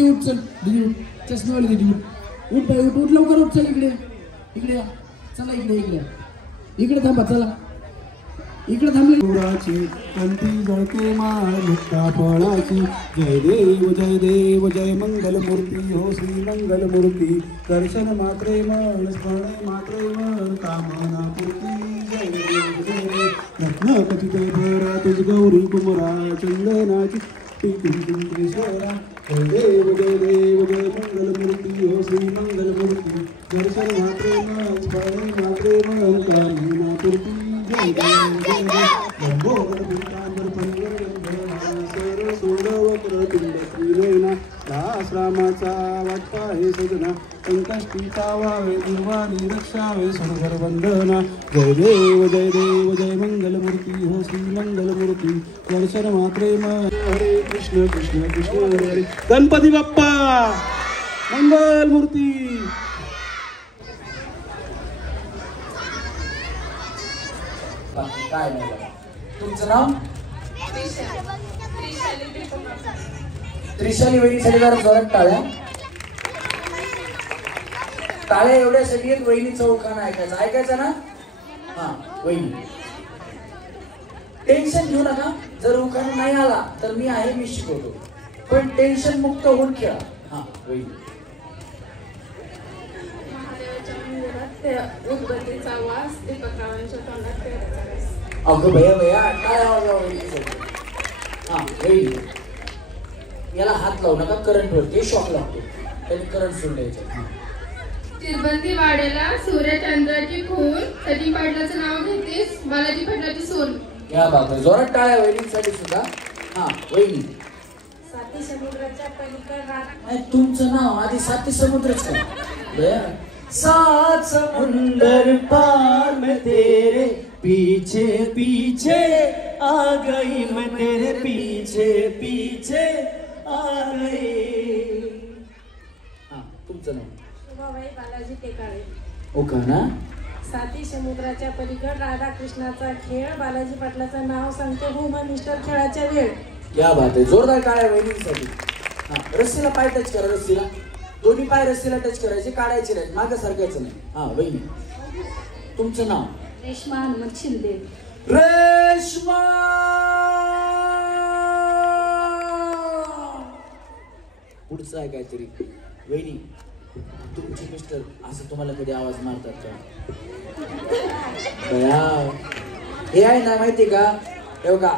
दीदी उठ चल दीदी उठ चष्मेवाली दीदी उठ बाई उठ उठ लवकर उठ चल इकडे इकडे या चला इकडे इकडे इकडे थांबा चला इकडे थांबले पुराची कंठी जळके माळ मुक्ता फळाची जय देव जय मंगल मूर्ती हो श्री मंगल मूर्ती दर्शन मात्रे मन स्मरण मात्रे मन कामना पूर्ती जय देव रत्न कथित भरा तुझ गौरी कुमरा चंदनाची ईश्वरा जय देव जय मंगल मूर्ती हो श्री मंगल मूर्ती दर्शन मात्रे मन स्मरण मात्रे मन कामना पूर्ती रामाचा वाटपा हे सजना संकष्टीचा वावे दुर्वाणी रक्षावे सुंदर वंदना जय देव जय मंगल मूर्ती हो श्री मंगल मूर्ती दर्शन मात्रे मन हरे कृष्ण कृष्ण कृष्ण हरे हरे गणपती बाप्पा मंगल मूर्ती काय नाही तुमचं नाव त्रिशाली वहिनीसाठी जरा जोरात टाळ्या टाळ्या एवढ्यासाठी वहिनीचं उखाणं ऐकायचं ना हा वहिनी टेन्शन घेऊ नका जर उखाणं नाही आला तर मी आहे मी शिकवतो पण टेन्शन मुक्त होऊन खेळा हा वहिनी उदबत्तीचा वास दीपकावांच्या तोंडात पेराचा रस अगं भैया काय हा वहिनी याला हात लावू नका करंट वरती शॉक लागतो त्याने करंट सोडण्याचं चिरबंदी वाड्याला सूर्यचंद्राची खून सती पाटलाचं नाव घेतेस बालाजी पाटलाची सोन या बाबा जोरात टाळ्या वहिनीसाठी सुद्धा हा वहिनी साती समुद्राच्या पलीकडे तुमचं नाव आधी साती समुद्रच का सात समुंदर पार में तेरे पीछे पीछे आ गई मैं तेरे पीछे पीछे आ गई हा तुमचं नाव शोभाबाई बालाजी टेकाळे हो का ना साती समुद्राच्या पलीकड राधा कृष्णाचा खेळ बालाजी पाटलाचं नाव सांगते हो मिस्टर खेळाच्या वेळ क्या बात आहे जोरदार काळ्या वहिनीसाठी हा रस्सीला पाय टच करा रस्सीला दोन्ही पाय रस्सीला टच करायचे काढायचे नाही मागं सारखायचं नाही हा वहिनी तुमचं नाव रेश्मा हनुमंत शिंदे रेश्मा पुढचं आहे काहीतरी वहिनी तुमचे मिस्टर असं तुम्हाला कधी आवाज मारतात का बया हे आहे ना माहिती का हे बघा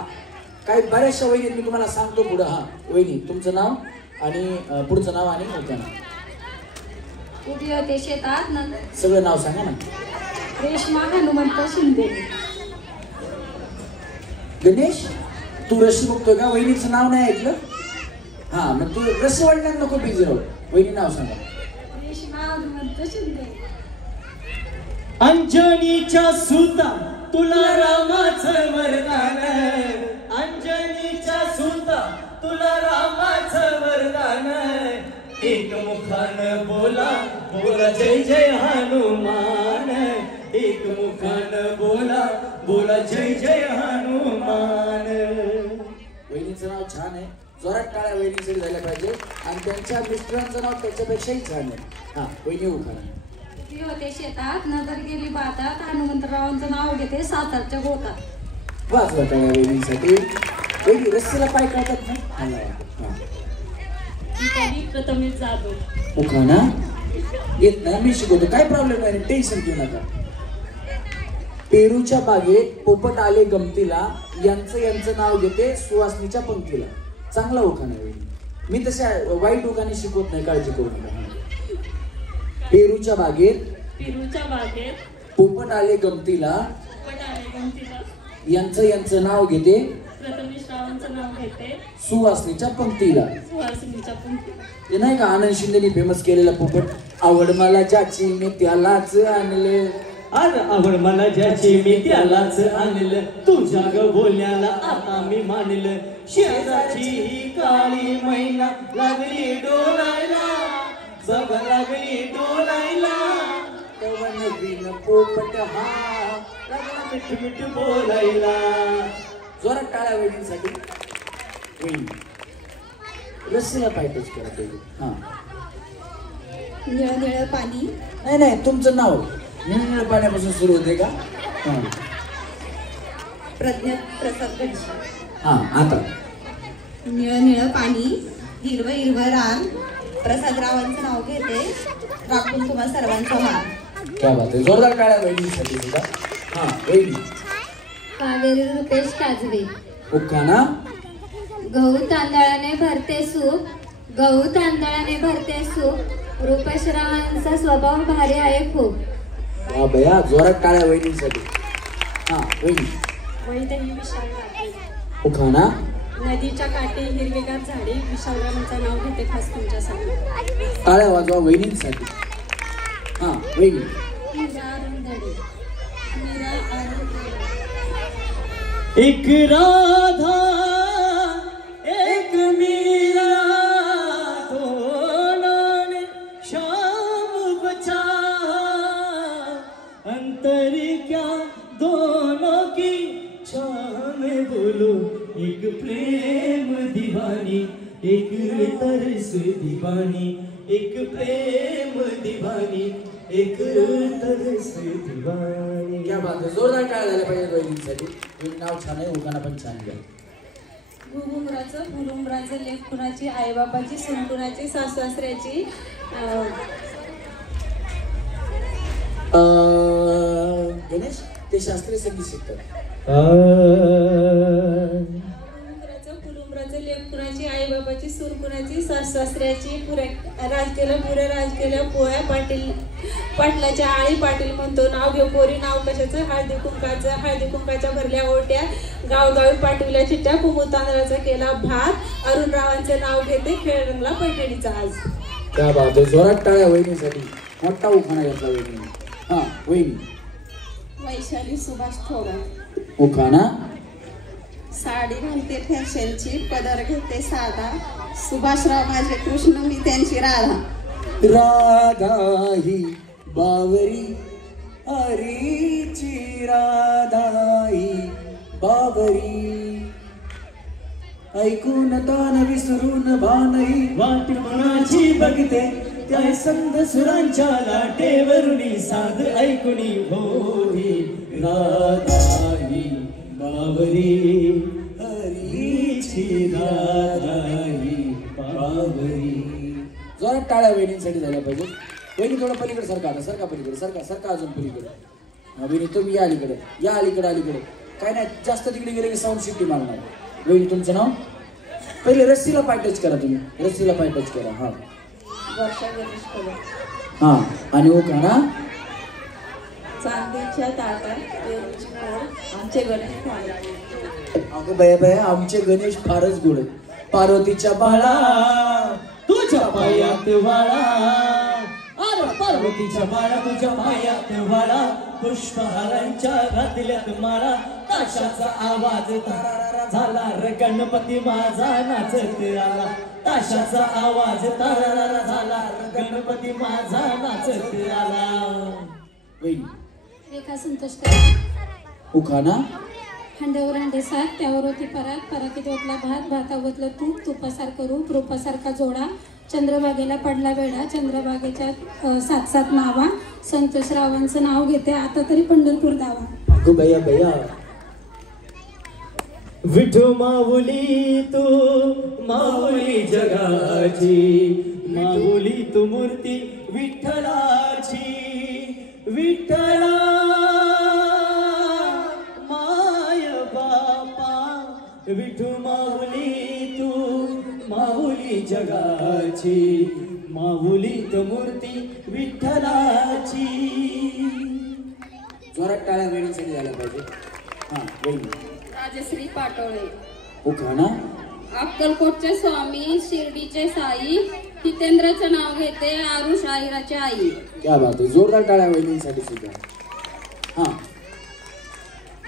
काही बऱ्याचशा वहिनीत मी तुम्हाला सांगतो पुढं हा वहिनी तुमचं नाव आणि पुढचं नाव आणि मोठं नाव उभी होते शेतात सगळं नाव सांगा ना रेश्मा हनुमंत शिंदे गणेश तू रशी बघतोय का वहिनीचं नाव नाही ऐकलं हा मग तू रशी वाटण्यात नको बिझी राहू वहिनी नाव सांगा रेश्मा हनुमंत शिंदे अंजनीच्या सुता तुला रामाचं वरदान अंजनीच्या सुता तुला रामाचं वरदान एक मुखान बोला बोला जय जय हनुमान एक मुखान बोला बोला जय जय हनुमान वहिनीचं नाव छान आहे जोरात टाळ्या वहिनीसाठी झाल्या पाहिजे आणि त्यांच्या मिस्टरांचं नाव त्याच्यापेक्षाही छान आहे हा वहिनी उखाणा होते शेतात नजर गेली बातात हनुमंतरावांचं नाव घेते सातारच्या गोतात वाचवा टाळ्या वहिनीसाठी वहिनी रस्सीला पाय काढतात ना प्रथमेश जाधव उखाणा येत नाही मी शिकवतो काय प्रॉब्लेम नाही टेन्शन घेऊ नका पेरूच्या बागेत पोपट आले गमतीला यांचं नाव घेते सुवासनीच्या पंक्तीला चांगला उखाणा आहे मी तशा वाईट उखाणे शिकवत नाही काळजी करू नका पेरूच्या बागेत पोपट आले गमतीला यांचं नाव घेते प्रथमेश रावांचं नाव घेते सुवासनीच्या पंक्तीला सुहासिनीच्या पंक्तीला ते नाही का आनंद शिंदेनी फेमस केलेला पोपट आवड मला ज्याची मी त्यालाच आणले अरे आवड मला ज्याची मी त्यालाच आणलं तुझ्या ग बोलण्याला आता मी मानलं शेजाची ही काळी मैना लागली डोलायला जग लागली डोलायला तवन बिन पोपट हा लागला मिठ मिठ बोलायला जोरात टाळ्या वहिनींसाठी रस्सीला पाय टच करा पहिले. हा निळं निळं पाणी. नाही नाही, तुमचं नाव निळनिळ पाण्यापासून सुरू होते का? हा प्रज्ञा प्रसाद गणशी. हा आता निळं निळं पाणी, हिरवं हिरवं रान, प्रसादरावांचं नाव घेते, राखून तुम्हा सर्वांचा मान. क्या बात आहे, जोरदार टाळ्या वहिनीसाठी सुद्धा. हा वहिनी. कावेरी रुपेश काजवे. उखाणा. गहू तांदळाने भरते सूप, गहू तांदळाने भरते सूप, रूपेशरावांचा स्वभाव भारी आहे खूप. वा बया, जोरात टाळ्या वहिनीसाठी. हा वहिनी. वैदेही विशाल काटे. उखाणा. नदीच्या काठी हिरवेगार झाडी, विशालरावांचं नाव घेते खास तुमच्यासाठी. टाळ्या वाजवा वहिनींसाठी. हा वहिनी. एक राधा एक मीरा दोनों ने शाम बचा, अंतर क्या दोनों की छाह में बोलो, एक प्रेम दीवानी एक तरस दीवानी, एक प्रेम दीवानी एक तरस दीवानी. क्या बात आहे, जोरदार टाळ्या झाल्या पाहिजे वहिनींसाठी. वहिनी नाव छान आहे, उखाणा पण छान घ्या. घुमुराचं फुलुमराचं लेख कुणाची, आईबापाची सून कुणाची, सासू-सासऱ्याची. गणेश ते शास्त्रीय संगीत शिकतात. फुलुमराचं लेख कुणाची, आईबापाची सून कुणाची, सासू-सासऱ्याची. राज केलं पोळ्या पाटलाच्या आळी, पाटील म्हणतो नाव घेऊ पोरी, नाव कशाचं, हळदी कुंकाच्या भरल्या ओट्या, गावगावी पाठविल्या चिट्ट्या, कुमू तांदळाचा केला भात, अरुणरावांचं नाव घेते, खेळ रंगला पैठणीचा आज. क्या बात आहे, जोरात टाळ्या वहिनीसाठी. मोठा उखाणा घेतला वहिनी. हा वहिनी. वैशाली सुभाष थोडा. उखाणा. साडी घालते फॅशनची, पदर घेते साधा, सुभाषराव माझे कृष्ण, मी त्यांची राधा. राधा ही बावरी हरीची, राधा ही बावरी, ऐकून तान विसरून भानही, वाट मनाची बघते त्या संत सुरांच्या लाटेवरुनी, साध ऐकुनी होई, राधा ही बावरी हरीची, राधा ही बावरी. जोरात टाळ्या वहिनींसाठी झाल्या पाहिजे. वहिनी थोडं पलीकडे सरका, आता सरका पलीकडे, सरका अजून पलीकडे. वहिनी तुम्ही या अलीकडे, या अलीकडे. काय नाही, जास्त तिकडे गेले की साऊंड शिट्टी मारणार. वहिनी तुमचं नाव. पहिले रस्सीला पाय टच करा, तुम्ही रस्सीला पाय टच करा. हा वर्षा गणेश पवार. हा आणि उखाणा. चांदीच्या ताटात पेरूची मोड, आमचे गणेश पवार. अगं बया आमचे गणेश फारच गोड. पार्वतीच्या बाळा तुझ्या पायात वाळा, अरे पार्वतीच्या बाळा तुझ्या पायात वाळा, पुष्पहारांच्या घातल्यात माळा, ताशाचा आवाज तारारा झाला रे, गणपती माझा नाचत आला, ताशाचा आवाज तारारा झाला रे, गणपती माझा नाचत आला. वहिनी. रेखा संतोष करा. उखाणा. हंड्यावर हंडे सात, त्यावर होती परात, परातीत ओतला भात, भातावतलं तूप, तुपासारखं रूप, रूपासारखा जोडा, चंद्रभागेला पडला वेडा, चंद्रभागेच्या 7 नावा, संतोषरावांचं नाव घेते, आता तरी पंढरपूर दावा. अगं बया विठू माऊली तू माऊली जगाची, माऊली तू मूर्ती विठ्ठलाची, विठ्ठला माय बापा, विठू माऊली तू माऊली जगाची, माऊली तू मूर्ती विठ्ठलाची. जोरात टाळ्या वहिनींसाठी झाल्या पाहिजे. हा वहिनी. राजश्री पाटोळे. उखाणा. अक्कलकोटचे स्वामी, शिर्डीचे साई, हितेंद्रचं नाव घेते, आरुष आईराची आई. क्या बात आहे, जोरदार टाळ्या वहिनींसाठी सुद्धा. हा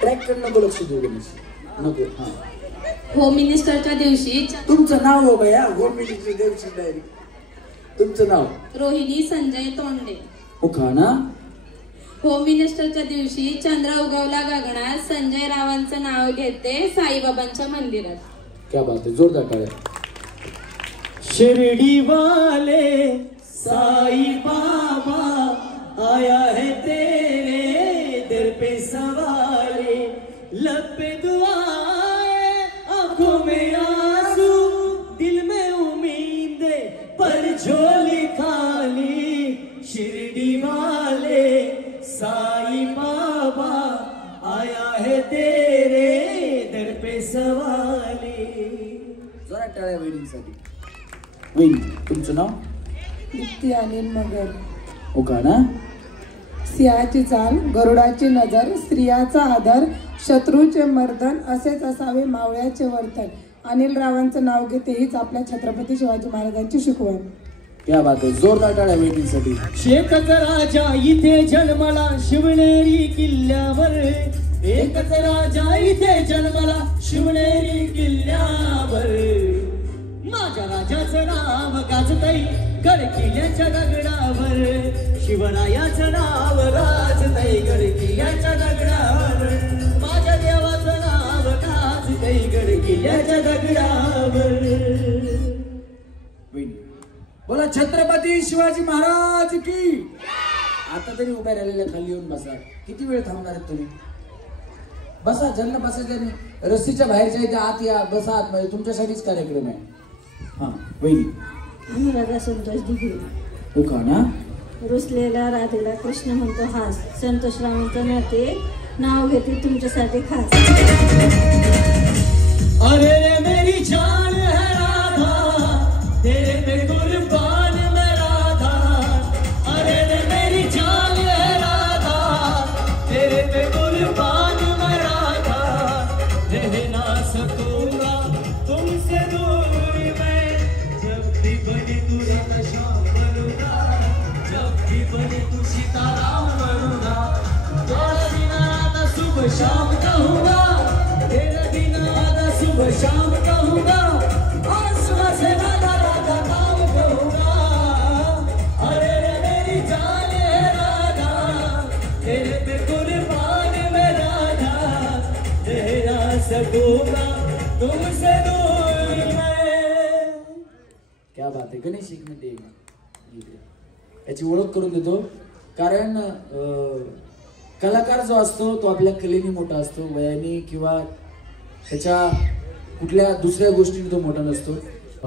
ट्रॅक कडे नको लक्ष देऊ गणेश, नको. हा होम मिनिस्टरच्या दिवशी तुमचं नाव हो बया, होम मिनिस्टर देवची डायरी. तुमचं नाव. रोहिणी संजय तोंडे. उखाणा. होम मिनिस्टरच्या दिवशी चंद्र उगवला गगनात, संजय रावांचं नाव घेते, साईबाबांच्या मंदिरात. क्या बात आहे, जोरदार टाळ्या. शिरडी वाले साई बाबा आया है तेरे दर पे सवारे, लब पे दुआए आंखों में आंसू, दिल में उम्मीद पर झोली खाली। शिरडी वाले साई बाबा आया है तेरे दर पे सवाले। जरा टाळ्या वहिनींसाठी. वहिनी तुमचं नाव? दीप्ती अनिल मगर. हो का ना? सिंहाची चाल, गरुडाची नजर, स्त्रियाचा आदर, शत्रूचे मर्दन, असेच असावे मावळ्याचे वर्तन. अनिल रावांचं नाव घेते हीच आपल्या छत्रपती शिवाजी महाराजांची शिकवण. क्या बात आहे, जोरदार टाळ्या वहिनींसाठी. शेकच राजा इथे जन्मला शिवनेरी किल्ल्यावर, एकच राजा इथे जन्मला शिवनेरी किल्ल्यावर. माझ्या राजाचं नाव गाजतई गड किल्ल्याच्या दगडावर, शिवरायाचं नाव गाजतई गड किल्ल्याच्या दगडावर. माझ्या देवाचं नाव गाजतई गड किल्ल्याच्या दगडावर. बोला छत्रपती शिवाजी महाराज की. आता तरी उभ्या राहिलेल्या खाली येऊन बसा. किती वेळ थांबणार आहेत तुम्ही? बसा, ज्यांना बसायचं नाही रस्सीच्या बाहेरच्या इथे आत या, बसा आत मध्ये, तुमच्यासाठीच कार्यक्रम आहे. हा वहिनी. अनुराधा संतोष दिघे. हो का ना? रुसलेला राधेला कृष्ण म्हणतो हास, संतोष रावांचं नाते नाव घेते तुमच्यासाठी खास. अरे रे मेरी जान है राधा, तेरे पे कुर्बान मैं राधा. अरे रे मेरी जान है राधा, तेरे पे कुर्बान मैं राधा. रह ना सकूंगा तुमसे दूर मैं, जब भी बने तू राधा श्याम बनूंगा, जब भी बने तू सीताराम बनूंगा. तेरा बिना राधा सुबह शाम कहूंगा, तेरा बिना राधा सुबह शाम कहूंगा. आसमां से राधा राधा नाम कहूंगा. अरे रे मेरी जान है राधा, तेरे पे कुर्बान मैं राधा. रह ना सकूंगा तुमसे दूर मैं. क्या बात आहे. गणेश एक मिनिट याची ओळख करून देतो. कारण कलाकार जो असतो तो आपल्या कलेने मोठा असतो, वयाने किंवा त्याच्या कुठल्या दुसऱ्या गोष्टीने तो मोठा नसतो.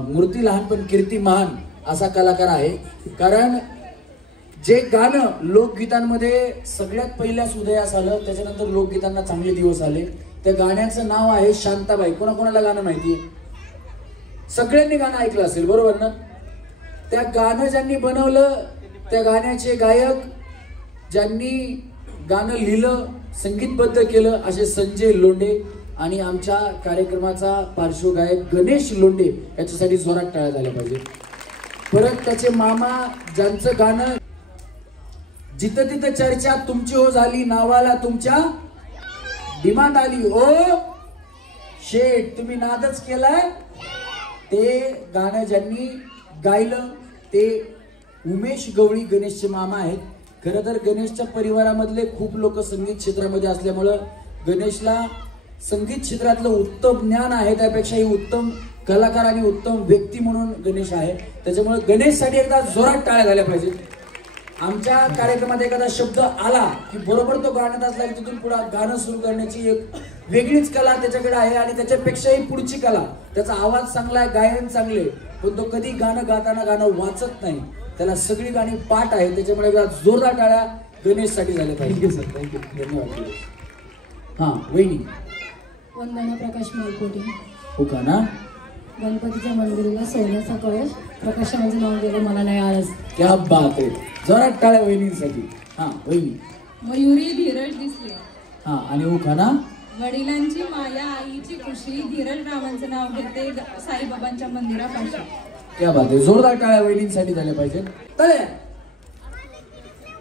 मूर्ती लहान पण कीर्ती महान असा कलाकार आहे. कारण जे गाणं लोकगीतांमध्ये सगळ्यात पहिल्याच उदयास आलं, त्याच्यानंतर लोकगीतांना चांगले दिवस आले. त्या गाण्याचं नाव आहे शांताबाई. कोणाकोणाला गाणं माहितीये? सगळ्यांनी गाणं ऐकलं असेल, बरोबर ना? त्या गाणं ज्यांनी बनवलं, त्या गाण्याचे गायक, ज्यांनी गाणं लिहिलं, संगीतबद्ध केलं, असे संजय लोंढे. आणि आमच्या कार्यक्रमाचा पार्श्वगायक गणेश लोंढे, याच्यासाठी जोरात टाळ्या झाल्या पाहिजे. परत त्याचे मामा, ज्यांचं गाणं जिथं तिथं चर्चा तुमची हो झाली, नावाला तुमच्या डिमांड आली. ओ शेठ तुम्ही नादच केलाय. ते गाणं ज्यांनी गायलं ते उमेश गवळी, गणेशचे मामा आहेत. खरं तर गणेशच्या परिवारामधले खूप लोक संगीत क्षेत्रामध्ये असल्यामुळं गणेशला संगीत क्षेत्रातलं उत्तम ज्ञान आहे, त्यापेक्षाही उत्तम कलाकार आणि उत्तम व्यक्ती म्हणून गणेश आहे. त्याच्यामुळे गणेशसाठी एकदा जोरात टाळ्या झाल्या पाहिजेत. आमच्या कार्यक्रमात एखादा शब्द आला की बरोबर तो गाण्यात असला की तिथून पुढे गाणं सुरू करण्याची एक वेगळीच कला त्याच्याकडे आहे. आणि त्याच्यापेक्षाही पुढची कला, त्याचा आवाज चांगला आहे, गायन चांगले, पण तो कधी गाणं गाताना गाणं वाचत नाही. त्याला सगळी गाणी पाठ आहे. त्याच्यामुळे जोरदार टाळ्या गणेशसाठी झाल्या पाहिजे. सर थँक्यू, धन्यवाद. हा वहिनी. वंदना प्रकाश मालपोटी. हो का ना? गणपतीच्या मंदिराला सोन्याचा कळश, प्रकाशाचं नाव गेलं मला नाही आळस. क्या बात आहे. जोरात टाळ्या वहिनींसाठी. हा वहिनी. मयुरी धीरज दिसले. हा आणि हो का ना? वडिलांची माया, आईची खुशी, धीरज रावांचं नाव घेते साईबाबांच्या मंदिरापाशी. क्या बात आहे. जोरदार टाळ्या वहिनींसाठी झाल्या पाहिजे. टाळ्या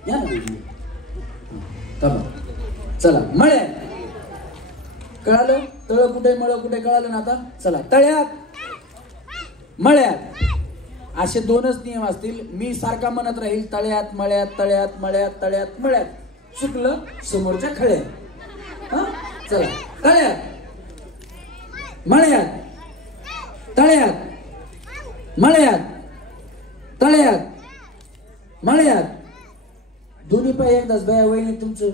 या ना वहिनी. चला मळ्या. कळालं? तळ कुठे मळ कुठे कळालं ना आता? चला तळ्यात मळ्यात असे दोनच नियम असतील. मी सारखा म्हणत राहील तळ्यात मळ्यात तळ्यात मळ्यात तळ्यात मळ्यात. चुकलं समोरच्या खळ्यात. हा चला तळ्यात मळ्यात तळ्यात मळ्यात तळ्यात मळ्यात दोन्ही पाय एकदाच बाया वहिनी तुमचं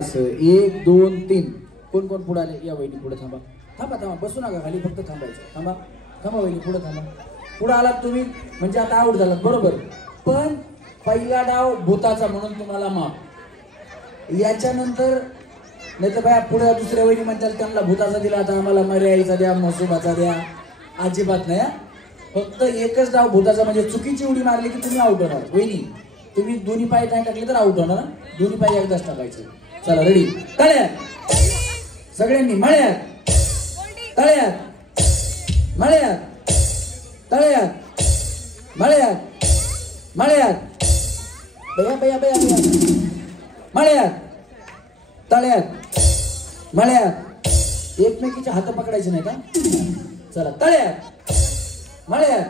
असं 1 2 3 कोण कोण पुढे आले या वहिनी पुढे थांबा थांबा थांबा बसू नका खाली फक्त थांबायचं थांबा थांबा वहिनी पुढे थांबा पुढे आलात तुम्ही म्हणजे आता आऊट झालात बरोबर पण पहिला डाव भूताचा म्हणून तुम्हाला माप याच्यानंतर नाही तर बाया पुढे दुसऱ्या वहिनी म्हणतात त्यांना भूताचा दिला आता आम्हाला मर्याईचा द्या मसुबाचा द्या अजिबात नाही फक्त एकच डाव भूताचा म्हणजे चुकीची उडी मारली की तुम्ही आउट होणार वहिनी तुम्ही दोन्ही पाय नाही टाकले तर आउट होणार दोन्ही पाय एकदाच टाकायचे चला रेडी तळ्यात सगळ्यांनी मळ्यात तळ्यात मळ्यात तळ्यात मळ्यात मळ्यात बया बया बया बया मळ्यात तळ्यात मळ्यात एकमेकीचे हात पकडायचे नाही का चला तळ्यात मळ्यात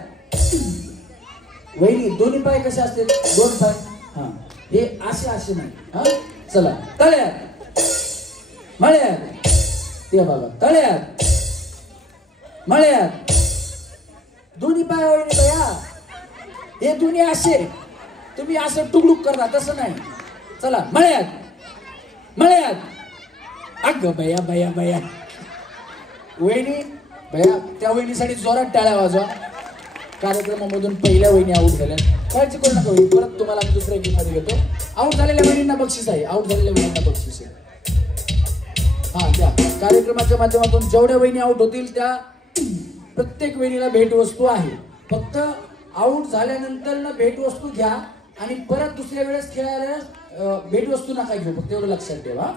वहिनी दोन्ही पाय कसे असते 2 पाय हा हे असे असे नाही हा चला तळ्यात मळ्यात ते बघा तळ्यात मळ्यात दोन्ही पाय वहिनी बया हे दोन्ही असे तुम्ही असं टुकडुक करता तसं नाही चला मळ्यात मळ्यात अग बया बया बया वहिनी बया त्या वहिनीसाठी जोरात टाळ्या वाजवा कार्यक्रमामधून पहिल्या वहिनी आऊट झाल्या काळजी करू नका वहिनी परत तुम्हाला आम्ही दुसऱ्या गेममध्ये घेतो आऊट झालेल्या वहिनींना बक्षीस आहे आऊट झालेल्या वहिनींना बक्षीस आहे हा त्या कार्यक्रमाच्या माध्यमातून जेवढ्या वहिनी आऊट होतील त्या प्रत्येक वहिनीला भेटवस्तू आहे फक्त आऊट झाल्यानंतर ना भेटवस्तू घ्या आणि परत दुसऱ्या वेळेस खेळायला भेटवस्तू नका घेऊ फक्त एवढं लक्षात ठेवा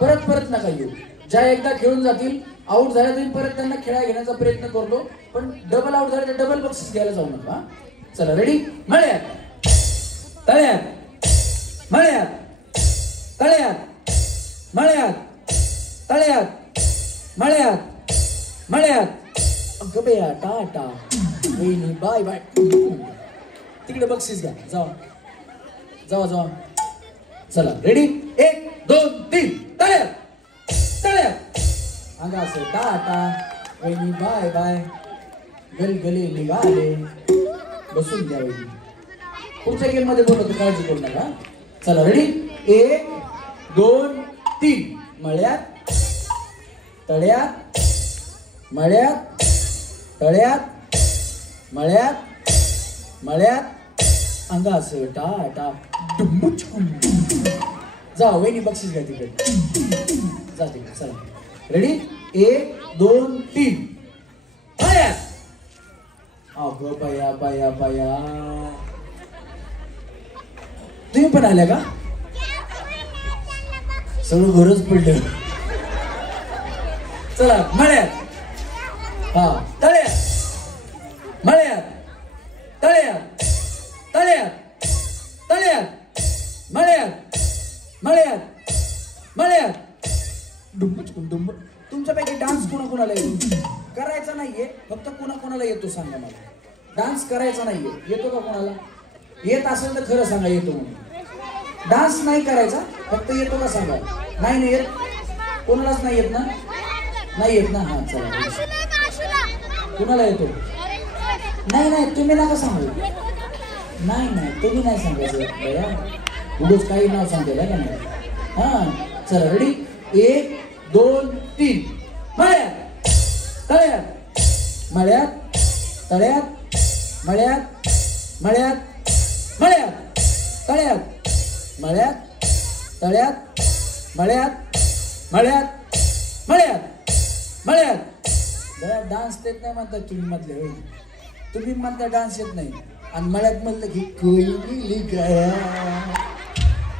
परत परत नका घेऊ ज्या एकदा खेळून जातील आऊट झाल्या तरी परत त्यांना खेळायला घेण्याचा प्रयत्न करतो पण डबल आऊट झाले तर डबल बक्षीस घ्यायला जाऊ नका चला रेडी मळ्यात तळ्यात मळ्यात तळ्यात मळ्यात तळ्यात मळ्यात मळ्यात अगं बया टाटा वहिनी बाय बाय तिकडे बक्षीस घ्या जावा जावा जावा चला रेडी 1 2 3 तळ्यात तळ्यात अंगा असं टाटा वहिनी बाय बाय गलगले निघाले बसून द्या वहिनी पुढच्या गेम मध्ये बोलतो काळजी करू नका चला रेडी 1 2 3 मळ्यात तळ्यात मळ्यात तळ्यात मळ्यात मळ्यात अंगा असं टाटा डुंबुचकुम जा वहिनी बक्षीस घ्या तिकडे जा तिकडे चला रेडी 1 2 3 मळ्यात अगं बाया बाया बाया तुम्ही पण आल्या का सगळं घरच पडलं चला मळ्यात हा तळ्यात मळ्यात तळ्यात तळ्यात तळ्यात मळ्यात मळ्यात मळ्यात डुंबुचकुम डुंब तुमच्यापैकी डान्स कोणाकोणाला येतो करायचा नाहीये फक्त कोणाकोणाला येतो सांगा मला डान्स करायचा नाहीये येतो का कोणाला येत असेल तर खरं सांगा येतो म्हणून डान्स नाही करायचा फक्त येतो का सांगा नाही नाही येत कोणालाच नाही येत ना नाही येत ना हा चला कुणाला येतो नाही नाही तुम्ही नका सांगू नाही नाही तुम्ही नाही सांगायचं भैया उगाच काही नाव सांगेल का नाही हा चला रेडी 1 2 3 मळ्यात तळ्यात मळ्यात तळ्यात मळ्यात मळ्यात मळ्यात तळ्यात मळ्यात तळ्यात मळ्यात मळ्यात मळ्यात मळ्यात डान्स येत नाही म्हणतात तुम्ही मधले होईल तुम्ही म्हणता डान्स येत नाही आणि मळ्यात म्हणलं की कोयली गया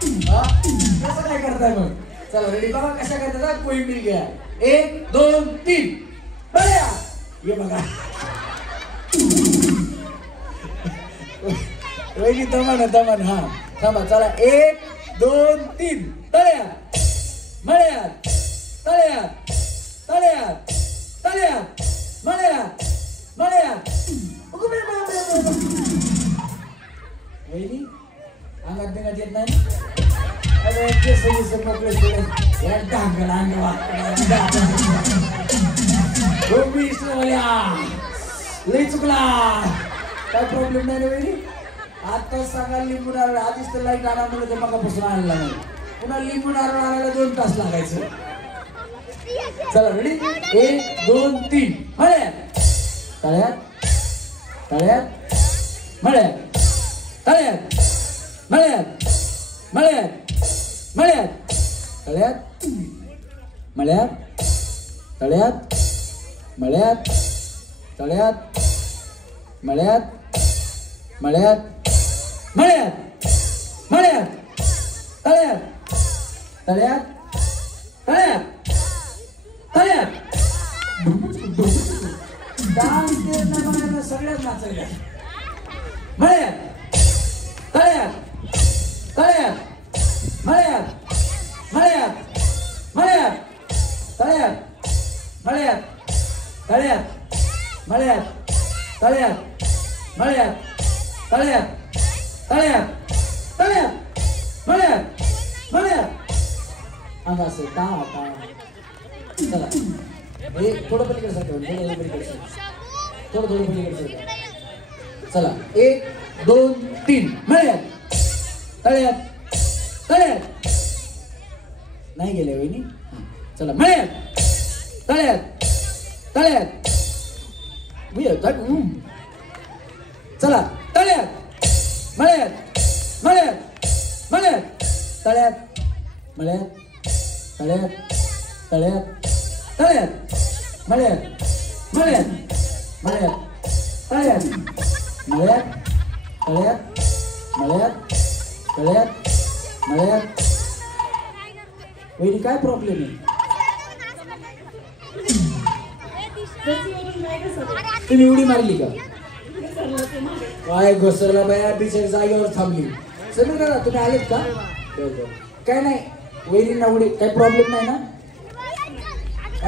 कसं काय करताय मग चला रेडी बाबा कशा करतात कोई मिल गया 1 2 3 बळ्या ये बघा वैगी दमन हा थांबा चला 1 2 3 तळ्यात मळ्यात तळ्यात तळ्यात तळ्यात मळ्यात मळ्यात वैगी अंगात बिंगात येत नाही अरे ते सही मोकळे सोडे या डांगला अंगवा लई चुकला. काय प्रॉब्लेम नाही रे वहिनी. आता सांगा लिंबू नारळ आधीच तर लाईट आणा म्हणलं तर मगापासून आणला नाही. पुन्हा लिंबू नारळ आणायला 2 तास लागायचं. चला रेडी 1 2 3 मळ्यात तळ्यात तळ्यात मळ्यात तळ्यात मळ्यात मळ्यात मळ्यात तळ्यात मळ्यात तळ्यात मळ्यात तळ्यात मळ्यात मळ्यात मळ्यात मळ्यात तळ्यात तळ्यात तळ्यात तळ्यात डान्स करताना सगळ्यात नाचायला. मळ्यात तळ्यात तळ्यात मळ्यात मळ्यात मळ्यात तळ्यात मळ्यात तळ्यात मळ्यात तळ्यात मळ्यात तळ्यात तळ्यात तळ्यात मळ्यात मळ्यात अंगा से टा टा. चला हे थोडं पलीकडे सरकव. थोडं पलीकडे सरकव. चला 1 2 3 मळ्यात तळ्यात तळ्यात. नाही गेले वहिनी. चला मळ्यात तळ्यात तळ्यात. चला तळ्यात मळ्यात मळ्यात मळ्यात तळ्यात मळ्यात तळ्यात तळ्यात तळ्यात मळ्यात मळ्यात मळ्यात तळ्यात मळ्यात तळ्यात मळ्यात तळ्यात मळ्यात. वहिनी काय प्रॉब्लेम आहे. तुम्ही उडी मारली का. काय घसरला बाया बिचारी जागेवर थांबली. समीर दादा तुम्ही आलेत का. काय नाही वहिनींना उडी काही प्रॉब्लेम नाही ना.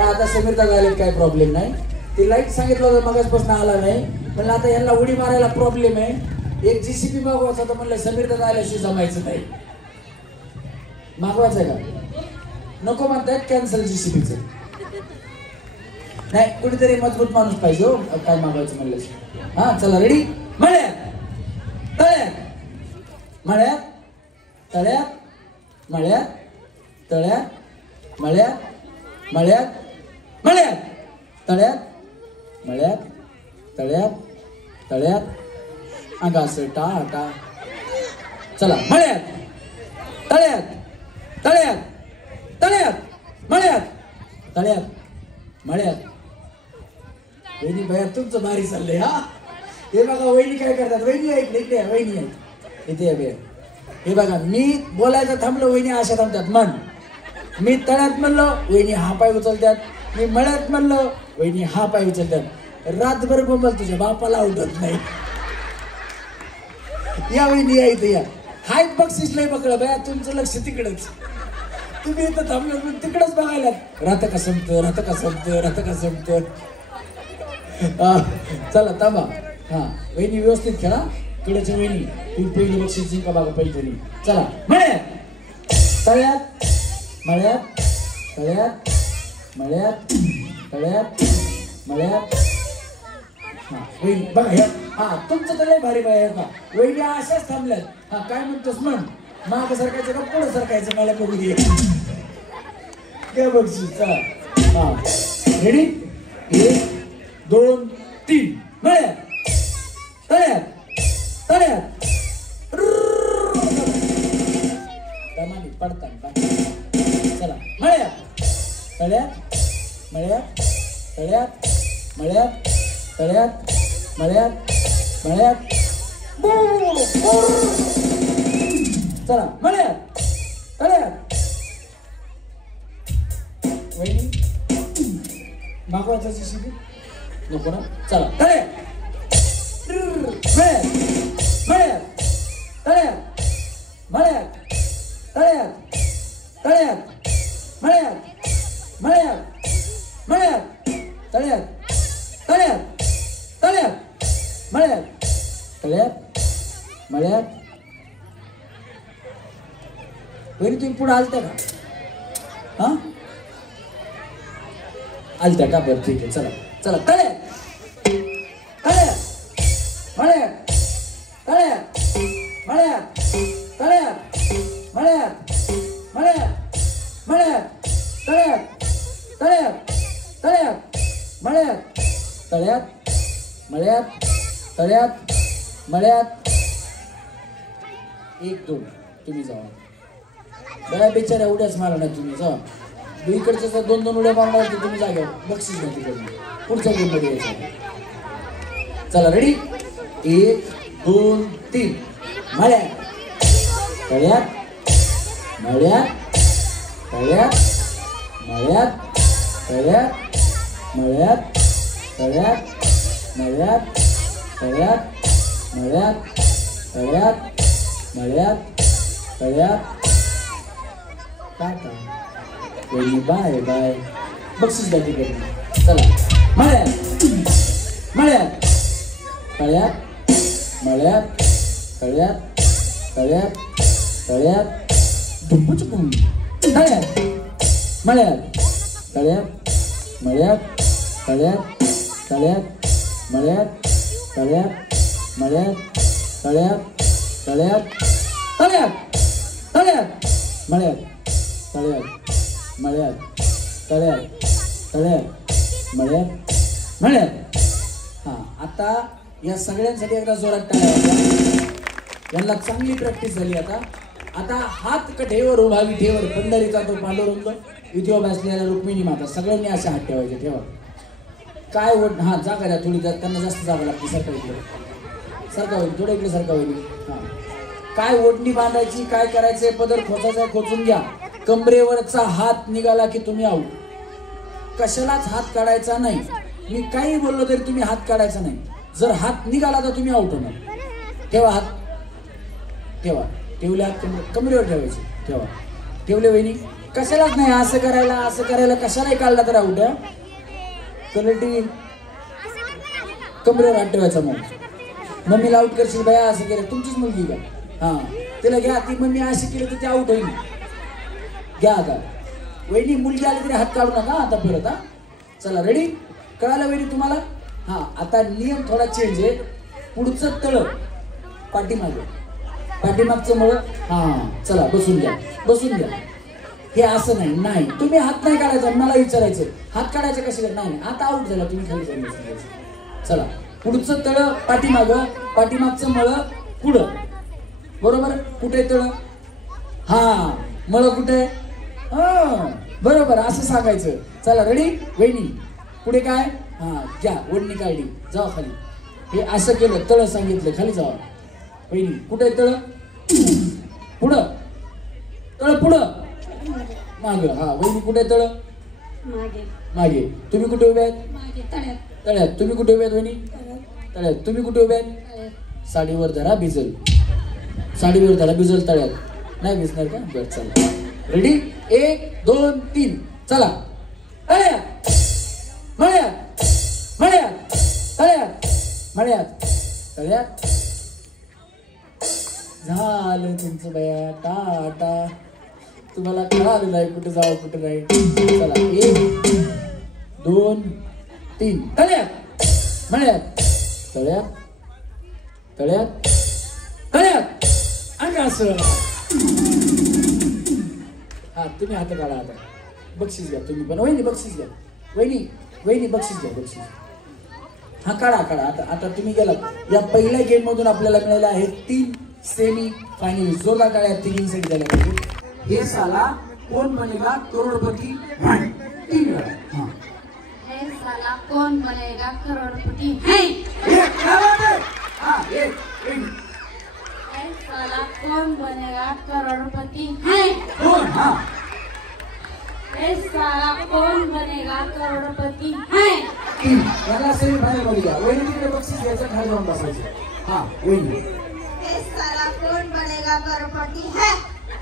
आता समीर दादा आलेत काय प्रॉब्लेम नाही. ते लाईट सांगितलं होतं मगाचपासून आला नाही म्हणलं आता यांना उडी मारायला प्रॉब्लेम आहे. एक JCB मागवायचा तर म्हणलं समीर दादा आल्याशी जमायचं नाही. मागवायचं आहे का नको म्हणतायत कॅन्सल JCBचं. नाही कुठेतरी मजबूत माणूस पाहिजे हो काय मागवायचं म्हणलं. हा चला रेडी मळ्यात तळ्यात मळ्यात तळ्यात मळ्यात तळ्यात मळ्यात मळ्यात मळ्यात तळ्यात मळ्यात तळ्यात तळ्यात अंगासं टा टा. चला मळ्यात तळ्यात तळ्यात तळ्यात मळ्यात तळ्यात मळ्यात. वहिनी बाहेर तुमचं भारी चाललंय. हा हे बघा वहिनी काय करतात. वहिनी आहेत इकडे वहिनी आहेत इथे आहे. हे बघा मी बोलायचं थांबलो वहिनी अशा थांबतात. मन मी तळ्यात म्हणलो वहिनी हा पाय उचलतात. मी मळ्यात म्हणलो वहिनी हा पाय उचलतात. रातभर बोंबल तुझ्या बापाला उठत नाही. या वहिनी या इथे या. हायत बक्षीस लय बकळ बाया तुमचं लक्ष तिकडच. तुम्ही इथं थांबलो तिकडच बघायला राहत का संपतं राहत का संपतं राहत का संपतं. चला थांबा. हा वहिनी व्यवस्थित खेळा. कडच्या वहिनी तुम्ही पहिली बक्षीस जिंका बघा पहिली. चला मळ्यात तळ्यात मळ्यात तळ्यात मळ्यात तळ्यात मळ्यात. हा वहिनी बघा हे हा तुमचं तर लय भारी बाय का. वहिनी अशाच थांबल्यात. हा काय म्हणतोस म्हण मागं सरकायचं का पुढं सरकायचं मला बघू दे. काय बक्षीस चला. हा रेडी 1 2 3 मळ्यात तळ्यात तळ्यात दमानी पडतात. चला मळ्यात तळ्यात मळ्यात तळ्यात मळ्यात तळ्यात मळ्यात मळ्यात. चला मळ्यात तळ्यात. वहिनी मागवायचं JCB नको ना. चला तळ्यात मळ्यात मळ्यात तळ्यात मळ्यात तळ्यात तळ्यात मळ्यात मळ्यात मळ्यात तळ्यात तळ्यात तळ्यात मळ्यात तळ्यात मळ्यात. वहिनी तुम्ही पुढे आलत्या का. हा आलत्या का बरं ठीक आहे. चला चला तळ्यात मळ्यात तळ्यात मळ्यात तळ्यात मळ्यात 1 2 तुम्ही जावा बऱ्या बिचाऱ्या उड्याच मारा नाही तुम्ही जावा इकडच्या जर 2 2 उड्या मारणार तर तुम्ही जागा बक्षीस नाही तिकडून पुढच्या गेम मध्ये यायचं चला रेडी 1 2 3 मळ्यात तळ्यात मळ्यात तळ्यात मळ्यात तळ्यात मळ्यात तळ्यात मळ्यात तळ्यात मळ्यात तळ्यात मळ्यात तळ्यात टाटा कोणी बाय बाय बक्षीस द्या तिकडे चला मळ्यात मळ्यात तळ्यात मळ्यात तळ्यात तळ्यात तळ्यात धुंपुचुकुम तळ्यात मळ्यात तळ्यात मळ्यात तळ्यात तळ्यात मळ्यात तळ्यात मळ्यात तळ्यात तळ्यात तळ्यात तळ्यात मळ्यात तळ्यात मळ्यात तळ्यात तळ्यात मळ्यात मळ्यात हां आता या सगळ्यांसाठी एकदा जोरात टाळ्या वाजवा यांना चांगली प्रॅक्टिस झाली आता हात कठेवर उभा विठेवर पंढरीचा तो पांडुरंग विधीवर बसलेला रुक्मिणी माता सगळ्यांनी असे हात ठेवायचे ठेवा काय ओढ हां जागा द्या थोडी त्यांना जास्त जागा लागते सरका इकडे सरका होईल थोडं इकडे सरका होईल हां काय ओढणी बांधायची काय करायचंय पदर खोचायचा खोचून घ्या कमरेवरचा हात निघाला की तुम्ही आऊट कशालाच हात काढायचा नाही मी काही बोललो तरी तुम्ही हात काढायचा नाही जर हात निघाला तर तुम्ही आऊट होणार ठेवा हात ठेवा ठेवले हात कमरेवर ठेवायचे ठेवा ठेवले वहिनी कशालाच नाही असं करायला कशालाही काढला तर आऊट कलटी कमरेवर हात ठेवायचा मग मम्मीला आऊट करशील बाया असं केलं तुमचीच मुलगी का हां तिला घ्या ती मम्मी अशी केली तर ते आऊट होईल घ्या आता वहिनी मुलगी आली तरी हात काढू नका आता परत चला रेडी कळालं वहिनी तुम्हाला हां आता नियम थोडा चेंज आहे पुढचं तळ पाठीमागचं मळ हां चला बसून घ्या हे असं नाही तुम्ही हात नाही काढायचा मला विचारायचं हात काढायचे कसे नाही आता आऊट झाला तुम्ही खाली जाऊन चला पुढचं तळ पाठीमागचं मळ पुढं बरोबर कुठे तळ हां मळ कुठे बरोबर असं सांगायचं चला रेडी वहिनी पुढे काय हां घ्या ओढणी काढली जावा खाली हे असं केलं तळ सांगितलं खाली जावा वहिनी कुठे तळ पुढं तळ पुढं माग हा वहिनी कुठे तळ मागे तुम्ही कुठे उभे आहेत तळ्यात तुम्ही कुठे उभे आहेत वहिनी तळ्यात तुम्ही कुठे उभे आहेत साडीवर धरा भिजल तळ्यात नाही भिजणार का बरं चला रेडी 1 2 3 चला तळ्यात मळ्यात झालं तुमचं बया टाटा तुम्हाला कळालं नाही कुठे जावं कुठे नाही चला 1 2 3 तळ्यात अंग असं हा तुम्ही हात काढा आता बक्षीस घ्या तुम्ही पण वहिनी बक्षीस घ्या वहिनी बक्षीस घ्या हा काढा आता तुम्ही गेलात या पहिल्या गेम मधून आपल्याला मिळाले आहेत 3 सेमी फायनल जोरदार टाळ्या तिघींसाठी झाल्या पाहिजे हे साला कौन बनेगा करोड़पति 3 वेळा हे साला कौन बनेगा करोड़पति है क्या बात है हां ये साला कौन बनेगा करोड़पति है कौन हां साला कौन बनेगा करोड़पति है याला सेमी फायनल मध्ये घ्या वहिनीकडे बक्षीस घ्यायचं खाली जाऊन बसायचं हां वहिनी साला कौन बनेगा करोड़पति है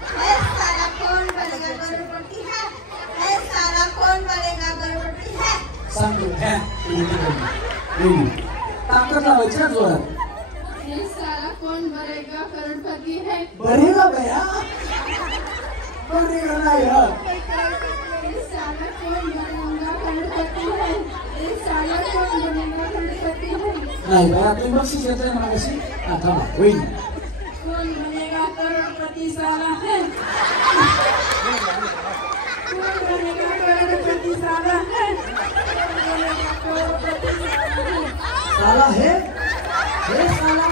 साला कौन बनेगा करोड़पति है साला कौन बनेगा करोड़पति है सांगतो वहिनी ताकद लावायची ना जोरात ये साला कौन बनेगा करोड़पति है बनेगा भैया बनेगा ना यार ये साला कौन बनेगा करोड़पति है ये साला कौन बनेगा करोड़पति है नाही भैया तुम्ही बक्षीस घेताय मागाशी हा थांबा वहिनी कौन बनेगा करोड़पति साला है कौन बनेगा करोड़पति साला है बनेगा करोड़पति साला है साला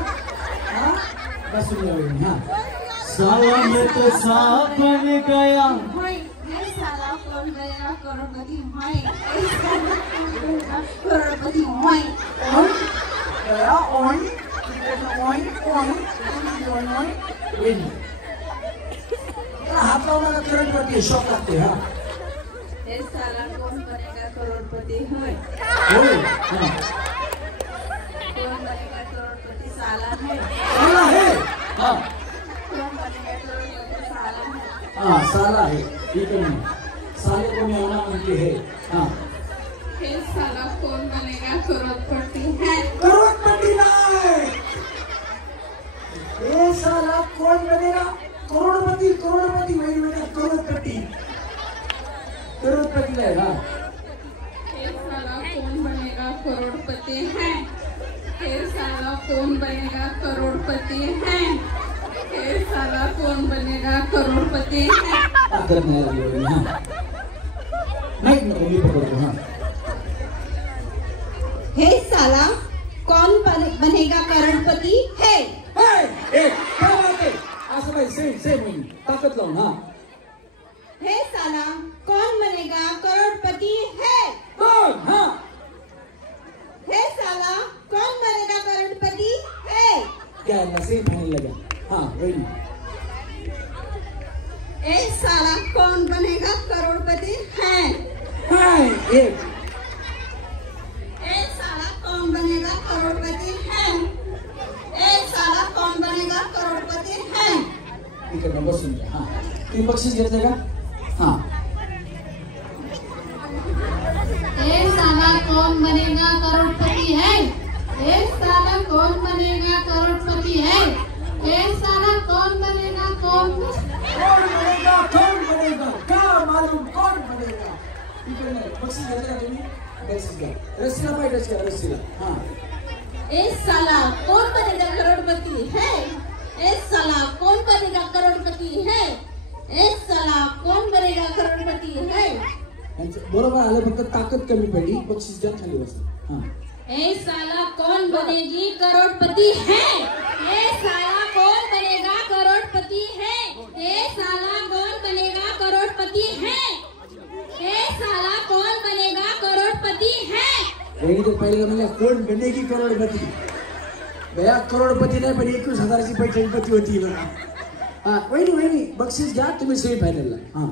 हाँ बस सुन लो हाँ साला मैं तो सांप बन गया ये साला कौन बनेगा करोड़पति मैं ये साला कौन बनेगा करोड़पति मैं गया ऑन हाथ लावला करोड़पति शॉक लागते हा ये साला कौन बनेगा करोड़पति है होय कौन बनेगा करोड़पति साला है साला है हाँ कौन बनेगा करोड़पति साला है हाँ साला है ठीक है साले को मैं आना मानती है हाँ हे साला कौन बनेगा करोड़पति है करोड़पति नहीं ये साला कौन बनेगा करोड़पति करोड़पति वही बनेगा करोड़पति करोड़पति नहीं हाँ हे साला कौन बनेगा करोड़पति है हे साला कौन बनेगा करोड़पति है हे साला कौन बनेगा करोड़पति है आकर नहीं लगी हाँ नहीं मैं पकड़ो हाँ हे साला कौन बनेगा करोड़पति है क्या बात है असं नाही सेम ताकद लावून हाँ हे साला कौन बनेगा करोड़पति है कौन हाँ हे साला कौन बनेगा करोड़पति है क्या ना सेम होने लगा हाँ वही हे साला कौन बनेगा करोड़पति है हाय एक हे साला कौन बनेगा करोड़पति है हे साला कौन बनेगा करोड़पति है ठीक आहे बसून घ्या हाँ तुम्ही बक्षीस घेतले का हाँ एक साला कौन बनेगा करोड़पति है एक साला कौन बनेगा करोड़पति है एक साला कौन बनेगा कौन बनेगा क्या मालूम कौन बनेगा ठीक आहे बक्षीस घेतले का तुम्ही बक्षीस घ्या रस्सीला पाहिजेच का रस्सीला हाँ एक साला कौन बनेगा करोड़पति है एक साला कौन बनेगा करोड़पति है एक साला कौन बनेगा करोड़पति है बरोबर आलं फक्त ताकद कमी पडली बक्षीस द्या खाली बसा हाँ एक साला कौन बनेगी करोड़पति है एक साला कौन बनेगा करोड़पति है एक साला कौन बनेगा करोड़पति है एक साला कौन बनेगा करोड़पति है वहिनी तो पहिले म्हणजे कोण बनेगी करोडपती बया करोडपती नाही पण 21,000ची पैठणपती होती बघा हा वहिनी बक्षीस घ्या तुम्ही सेमी फायनलला हा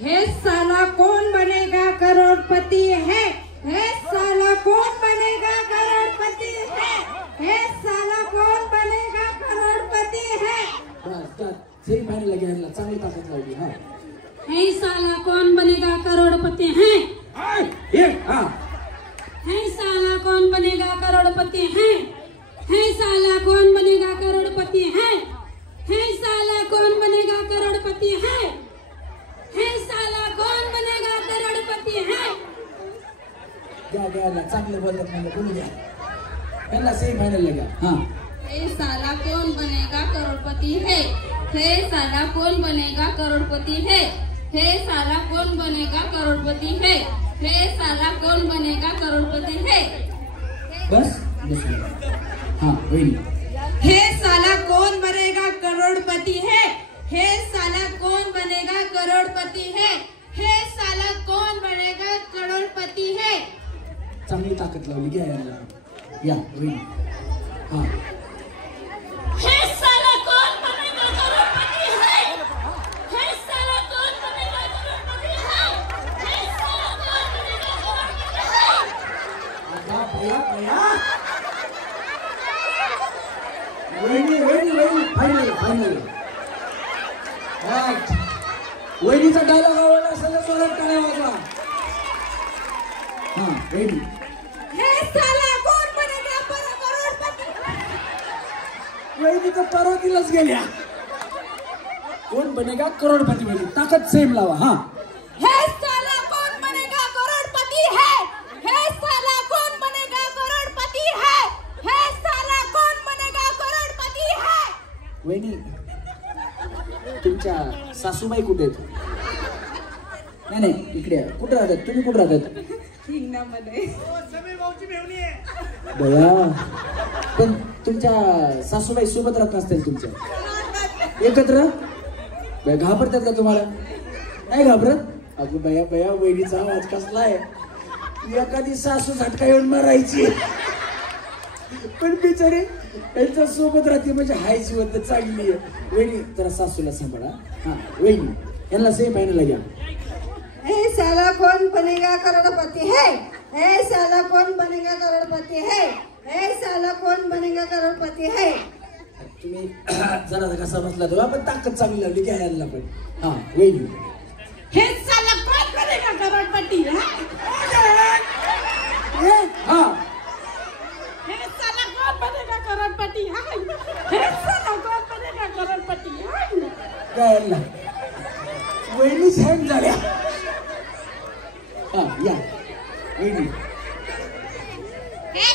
हे साला कौन बनेगा करोड़पति है हे साला कौन बनेगा करोड़पति है हे साला कौन बनेगा करोड़पति है बस त्या सेमी फायनलला घ्यायला चांगली ताकद लावली हा हे साला कौन बनेगा करोड़पति है एक हा है साला कौन बनेगा करोड़पति है साला कौन बनेगा करोड़पति है साला कौन बनेगा करोड़पति है साला कौन बनेगा करोड़पति है घ्या चांगलं बोलतात म्हणजे बोलू द्या त्यांना सेमी फायनलला घ्या हा हे साला कौन बनेगा करोड़पति है हे साला कौन बनेगा करोड़पति है हे साला कौन बनेगा करोड़पति है हे साला कौन बनेगा करोड़पति है बस हाँ वहिनी हे साला कौन बनेगा करोड़पति है हे साला कौन बनेगा करोड़पति है हे साला कौन बनेगा करोड़पति है चांगली ताकद लावली घ्या याला या वहिनी हा हे साला कौन बनेगा करोड़पति है हे साला कौन बनेगा करोड़पति है हे साला कौन बनेगा करोड़पति है आता भैया वहिनी फायनल राईट वहिनीचा डायलॉग आवडला सगळं जोरात टाळ्या वाजवा हा वहिनी हे साला कौन बनेगा करोड़पति वहिनी तर पर्वतीलाच गेल्या कोण बनेगा करोडपती मध्ये ताकद सेम लावा हा हे साला कौन बनेगा करोड़पति है हे साला कौन बनेगा करोड़पति है हे साला कौन बनेगा करोड़पति है वहिनी तुमच्या सासूबाई कुठे आहेत नाही इकडे कुठे राहतात तुम्ही कुठे राहतात हिंगणामध्ये. बया पण तुमच्या सासूबाई सोबत राहत नसतील तुमच्या एकत्र बया घाबरतात का तुम्हाला नाही घाबरत अगं बया बया वहिनीचा आवाज कसला आहे एखादी सासू झटका येऊन मारायची पण बिचारी त्यांच्या सोबत राहते म्हणजे हाय जीवन चांगली आहे वहिनी जरा सासूला सांभाळा हा वहिनी यांना सेम फायनल घ्या ए साला कौन बनेगा करोड़पति है ए साला कौन बनेगा करोड़पति है ए साला कौन बनेगा करोड़पति है तुम्ही जरा कसा बसला तो आपण ताकद चांगली लावली घ्या यांना पण हा वहिनी हे साला कोण बनेगा करोडपती हा हे साला कोण बनेगा करोडपती हाय हे साला कोण बनेगा करोडपती हाय काय यांना वहिनी हँग झाल्या हा या वहिनी ए